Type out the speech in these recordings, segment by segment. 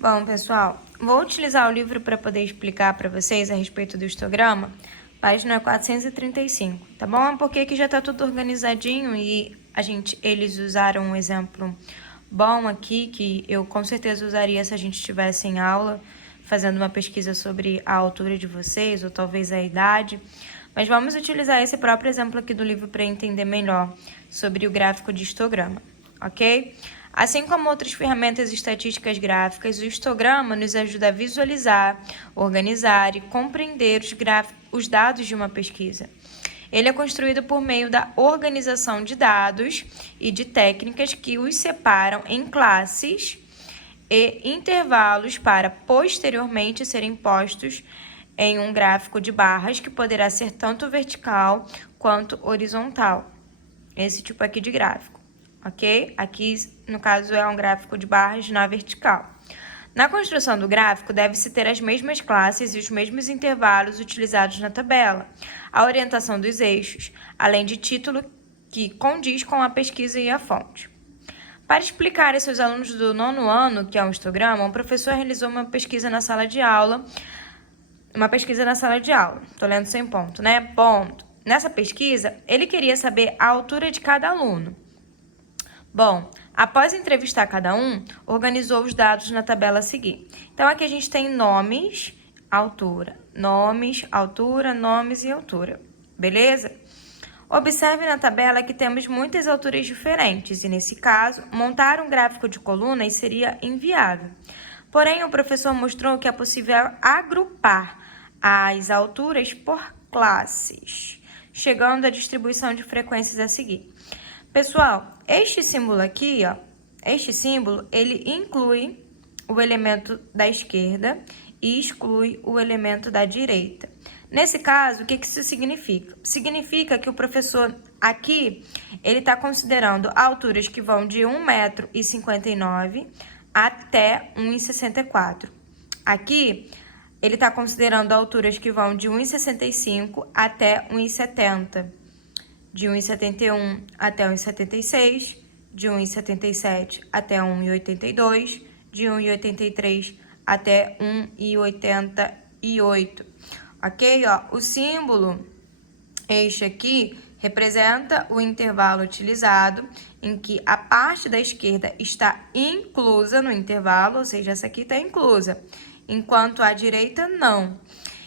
Bom, pessoal, vou utilizar o livro para poder explicar para vocês a respeito do histograma, página 435, tá bom? Porque aqui já está tudo organizadinho e eles usaram um exemplo bom aqui, que eu com certeza usaria se a gente estivesse em aula, fazendo uma pesquisa sobre a altura de vocês, ou talvez a idade. Mas vamos utilizar esse próprio exemplo aqui do livro para entender melhor sobre o gráfico de histograma, ok? Assim como outras ferramentas estatísticas gráficas, o histograma nos ajuda a visualizar, organizar e compreender os dados de uma pesquisa. Ele é construído por meio da organização de dados e de técnicas que os separam em classes e intervalos para posteriormente serem postos em um gráfico de barras que poderá ser tanto vertical quanto horizontal. Esse tipo aqui de gráfico, ok? Aqui, no caso, é um gráfico de barras na vertical. Na construção do gráfico, deve-se ter as mesmas classes e os mesmos intervalos utilizados na tabela, a orientação dos eixos, além de título que condiz com a pesquisa e a fonte. Para explicar a seus alunos do 9º ano, que é um histograma, um professor realizou uma pesquisa na sala de aula. Tô lendo sem ponto, né? Ponto. Nessa pesquisa, ele queria saber a altura de cada aluno. Bom, após entrevistar cada um, organizou os dados na tabela a seguir. Então, aqui a gente tem nomes, altura. Nomes, altura, nomes e altura. Beleza? Observe na tabela que temos muitas alturas diferentes e, nesse caso, montar um gráfico de colunas seria inviável. Porém, o professor mostrou que é possível agrupar as alturas por classes, chegando à distribuição de frequências a seguir. Pessoal, este símbolo aqui, ele inclui o elemento da esquerda e exclui o elemento da direita. Nesse caso, o que isso significa? Significa que o professor aqui, ele está considerando alturas que vão de 1,59 m até 1,64 m. Aqui, ele está considerando alturas que vão de 1,65 m até 1,70 m, de 1,71 m até 1,76 m, de 1,77 até 1,82, de 1,83 até 1,88. Ok? O símbolo, este aqui, representa o intervalo utilizado, em que a parte da esquerda está inclusa no intervalo, ou seja, essa aqui está inclusa, enquanto a direita não.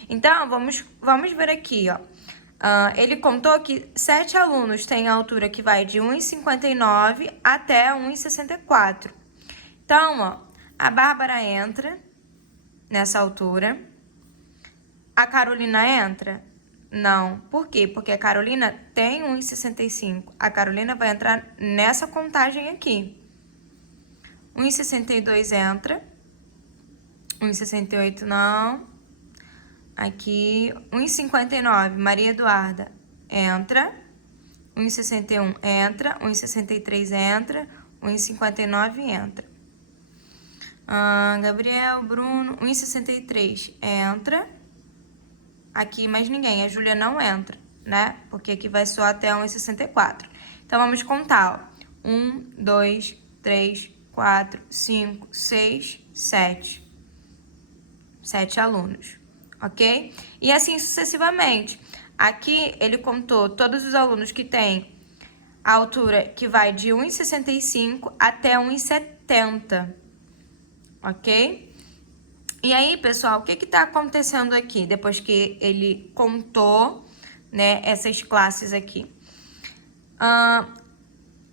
Então, vamos ver aqui, ele contou que 7 alunos têm a altura que vai de 1,59 até 1,64. Então, a Bárbara entra nessa altura. A Carolina entra? Não. Por quê? Porque a Carolina tem 1,65. A Carolina vai entrar nessa contagem aqui. 1,62 entra. 1,68 não. Aqui, 1,59, Maria Eduarda entra. 1,61 entra. 1,63 entra. 1,59 entra. Gabriel, Bruno, 1,63 entra. Aqui mais ninguém, a Júlia não entra, né? Porque aqui vai só até 1,64. Então, vamos contar, 1, 2, 3, 4, 5, 6, 7. 7 alunos, ok? E assim sucessivamente. Aqui, ele contou todos os alunos que têm a altura que vai de 1,65 até 1,70, ok? E aí, pessoal, o que está acontecendo aqui, depois que ele contou, né, essas classes aqui?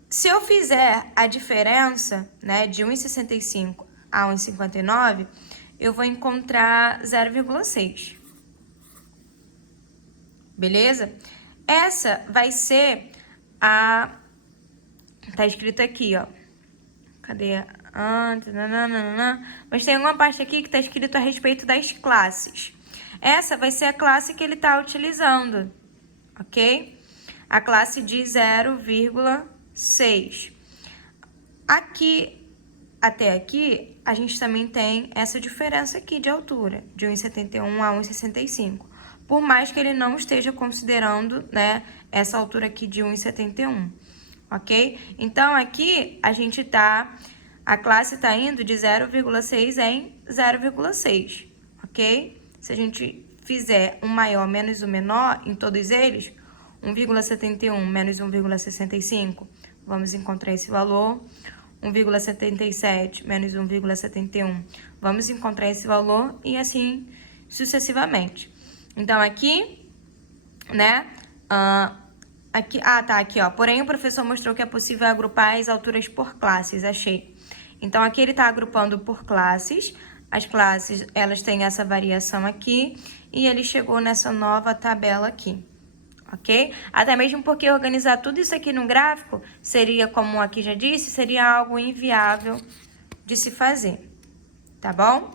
Se eu fizer a diferença, né, de 1,65 a 1,59, eu vou encontrar 0,6. Beleza? Essa vai ser a... Tá escrito aqui, Cadê? Mas tem uma parte aqui que está escrito a respeito das classes. Essa vai ser a classe que ele está utilizando, ok? A classe de 0,6. Aqui, até aqui, a gente também tem essa diferença aqui de altura, de 1,71 a 1,65. Por mais que ele não esteja considerando, né, essa altura aqui de 1,71, ok? Então, aqui a gente está a classe está indo de 0,6 em 0,6, ok? Se a gente fizer um maior menos um menor em todos eles, 1,71 menos 1,65, vamos encontrar esse valor. 1,77 menos 1,71, vamos encontrar esse valor e assim sucessivamente. Então, aqui, né, aqui, ó. Porém, o professor mostrou que é possível agrupar as alturas por classes, achei. Então, aqui ele tá agrupando por classes. As classes, elas têm essa variação aqui e ele chegou nessa nova tabela aqui. Ok? Até mesmo porque organizar tudo isso aqui no gráfico seria, como aqui já disse, seria algo inviável de se fazer, tá bom?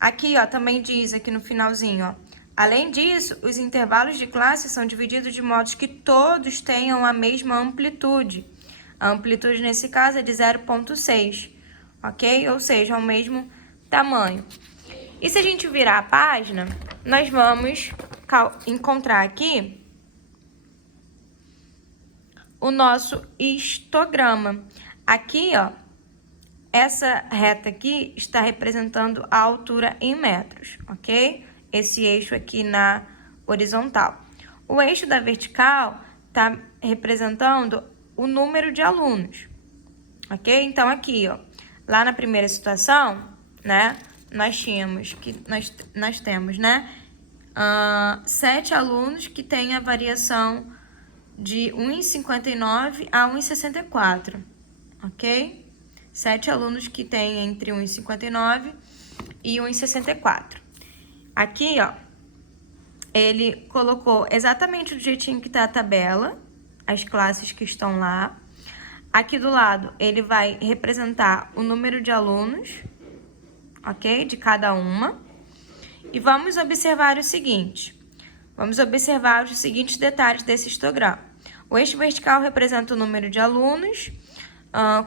Aqui, ó, também diz aqui no finalzinho, ó. Além disso, os intervalos de classe são divididos de modo que todos tenham a mesma amplitude. A amplitude, nesse caso, é de 0,6, ok? Ou seja, o mesmo tamanho. E se a gente virar a página, nós vamos encontrar aqui o nosso histograma. Aqui, ó, essa reta aqui está representando a altura em metros, ok? Esse eixo aqui na horizontal. O eixo da vertical está representando o número de alunos, ok? Então, aqui, ó, lá na primeira situação, né, nós temos, né, 7 alunos que têm a variação de 1,59 a 1,64, ok? 7 alunos que têm entre 1,59 e 1,64. Aqui, ó, ele colocou exatamente do jeitinho que tá a tabela, as classes que estão lá. Aqui do lado, ele vai representar o número de alunos, ok? De cada uma. E vamos observar o seguinte. Vamos observar os seguintes detalhes desse histograma. O eixo vertical representa o número de alunos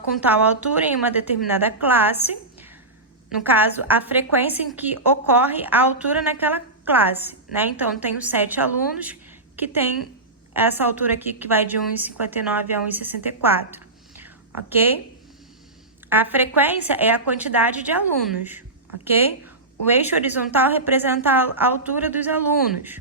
com tal altura em uma determinada classe. No caso, a frequência em que ocorre a altura naquela classe, né? Então, tenho 7 alunos que tem essa altura aqui que vai de 1,59 a 1,64, ok? A frequência é a quantidade de alunos, ok? O eixo horizontal representa a altura dos alunos.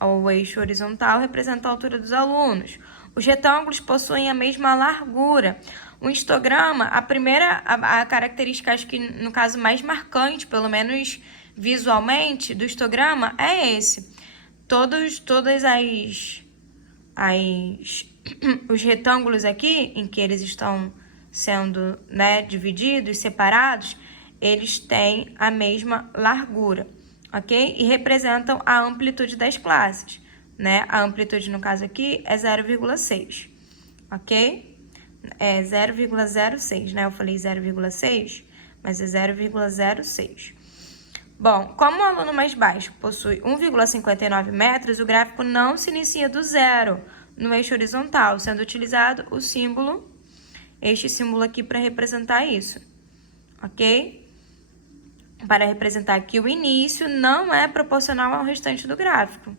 O eixo horizontal representa a altura dos alunos. Os retângulos possuem a mesma largura. O histograma, a característica, acho que no caso mais marcante, pelo menos visualmente, do histograma é esse. Todos os retângulos aqui, em que eles estão sendo, né, divididos, separados, eles têm a mesma largura, ok? E representam a amplitude das classes, né? A amplitude, no caso aqui, é 0,6, ok? É 0,06, né? Eu falei 0,6, mas é 0,06. Bom, como o aluno mais baixo possui 1,59 metros, o gráfico não se inicia do zero no eixo horizontal, sendo utilizado o símbolo, este símbolo aqui para representar isso, ok? Para representar que o início não é proporcional ao restante do gráfico,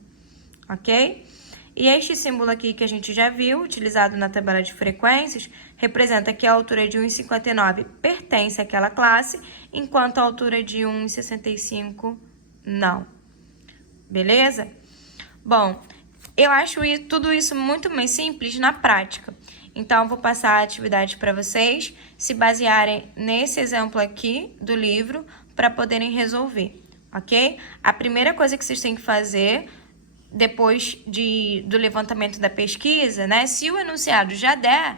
ok? E este símbolo aqui que a gente já viu, utilizado na tabela de frequências, representa que a altura de 1,59 pertence àquela classe, enquanto a altura de 1,65 não. Beleza? Bom, eu acho tudo isso muito mais simples na prática. Então, vou passar a atividade para vocês se basearem nesse exemplo aqui do livro para poderem resolver, ok? A primeira coisa que vocês têm que fazer depois do levantamento da pesquisa, né? Se o enunciado já der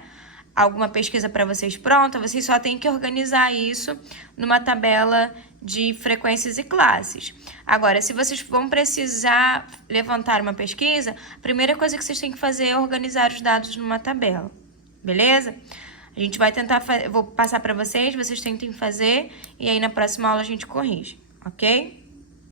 alguma pesquisa para vocês pronta, vocês só têm que organizar isso numa tabela de frequências e classes. Agora, se vocês vão precisar levantar uma pesquisa, a primeira coisa que vocês têm que fazer é organizar os dados numa tabela, beleza? A gente vai tentar, vou passar para vocês tentem fazer e aí na próxima aula a gente corrige, ok?